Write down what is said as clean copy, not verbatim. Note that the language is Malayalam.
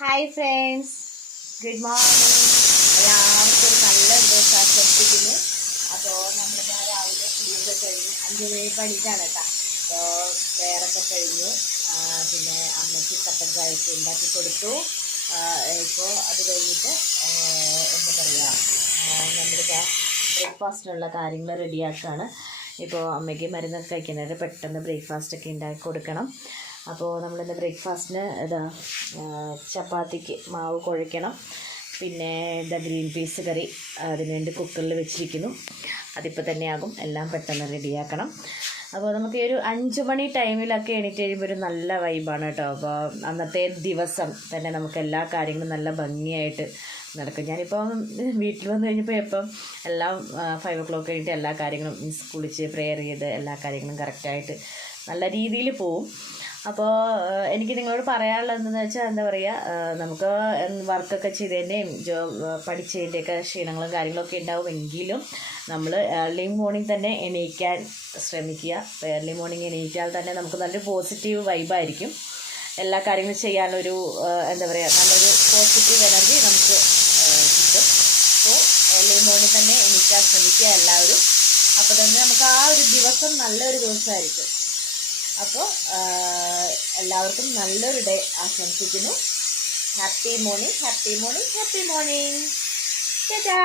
Hi friends, good morning. എല്ലാവർക്കും ഒരു നല്ലൊരു ദിവസം ആശംസിക്കുന്നു. അപ്പോൾ നമ്മൾ രാവിലെ കുളിയൊക്കെ കഴിഞ്ഞു, 5 മണി പണിക്കാണ് കേട്ടോ. അപ്പോൾ പ്രയറൊക്കെ കഴിഞ്ഞു. പിന്നെ അമ്മയ്ക്ക് കട്ടൻ ചായയൊക്കെ ഉണ്ടാക്കി കൊടുത്തു. ഇപ്പോൾ അത് കഴിഞ്ഞിട്ട് എന്താ പറയുക, നമ്മളിപ്പോൾ ബ്രേക്ക്ഫാസ്റ്റിനുള്ള കാര്യങ്ങൾ റെഡിയാക്കുകയാണ്. ഇപ്പോൾ അമ്മയ്ക്ക് മരുന്നൊക്കെ കഴിക്കാനായിട്ട് പെട്ടെന്ന് ബ്രേക്ക്ഫാസ്റ്റൊക്കെ ഉണ്ടാക്കി കൊടുക്കണം. അപ്പോൾ നമ്മളിന്ന് ബ്രേക്ക്ഫാസ്റ്റിന് ചപ്പാത്തിക്ക് മാവ് കുഴയ്ക്കണം. പിന്നെ ഗ്രീൻ പീസ് കറി അതിനുവേണ്ടി കുക്കറിൽ വെച്ചിരിക്കുന്നു. അതിപ്പോൾ തന്നെ ആകും. എല്ലാം പെട്ടെന്ന് റെഡിയാക്കണം. അപ്പോൾ നമുക്ക് ഒരു 5 മണി ടൈമിലൊക്കെ എണീറ്റ് കഴിയുമ്പോൾ ഒരു നല്ല വൈബാണ് കേട്ടോ. അപ്പോൾ അന്നത്തെ ദിവസം തന്നെ നമുക്ക് എല്ലാ കാര്യങ്ങളും നല്ല ഭംഗിയായിട്ട് നടക്കും. ഞാനിപ്പം വീട്ടിൽ വന്നു കഴിഞ്ഞപ്പോൾ എല്ലാം 5 o'clock കഴിഞ്ഞിട്ട് എല്ലാ കാര്യങ്ങളും കുളിച്ച് പ്രെയർ ചെയ്ത് എല്ലാ കാര്യങ്ങളും കറക്റ്റായിട്ട് നല്ല രീതിയിൽ പോവും. അപ്പോൾ എനിക്ക് നിങ്ങളോട് പറയാനുള്ളതെന്ന് വെച്ചാൽ എന്താ പറയുക, നമുക്ക് വർക്കൊക്കെ ചെയ്തതിൻ്റെയും പഠിച്ചതിൻ്റെയൊക്കെ ക്ഷീണങ്ങളും കാര്യങ്ങളൊക്കെ ഉണ്ടാവുമെങ്കിലും നമ്മൾ ഏർലി മോർണിംഗ് തന്നെ എണീക്കാൻ ശ്രമിക്കുക. അപ്പോൾ ഏർലി മോർണിംഗ് എണീറ്റാൽ തന്നെ നമുക്ക് നല്ലൊരു പോസിറ്റീവ് വൈബായിരിക്കും. എല്ലാ കാര്യങ്ങളും ചെയ്യാനൊരു എന്താ പറയുക, നല്ലൊരു പോസിറ്റീവ് എനർജി നമുക്ക് കിട്ടും. അപ്പോൾ ഏർലി മോർണിംഗ് തന്നെ എണീക്കാൻ ശ്രമിക്കുക എല്ലാവരും. അപ്പോൾ തന്നെ നമുക്ക് ആ ഒരു ദിവസം നല്ലൊരു ദിവസമായിരിക്കും. അപ്പോൾ എല്ലാവർക്കും നല്ലൊരു ഡേ ആശംസിക്കുന്നു. Happy morning, happy morning, happy morning. Tata.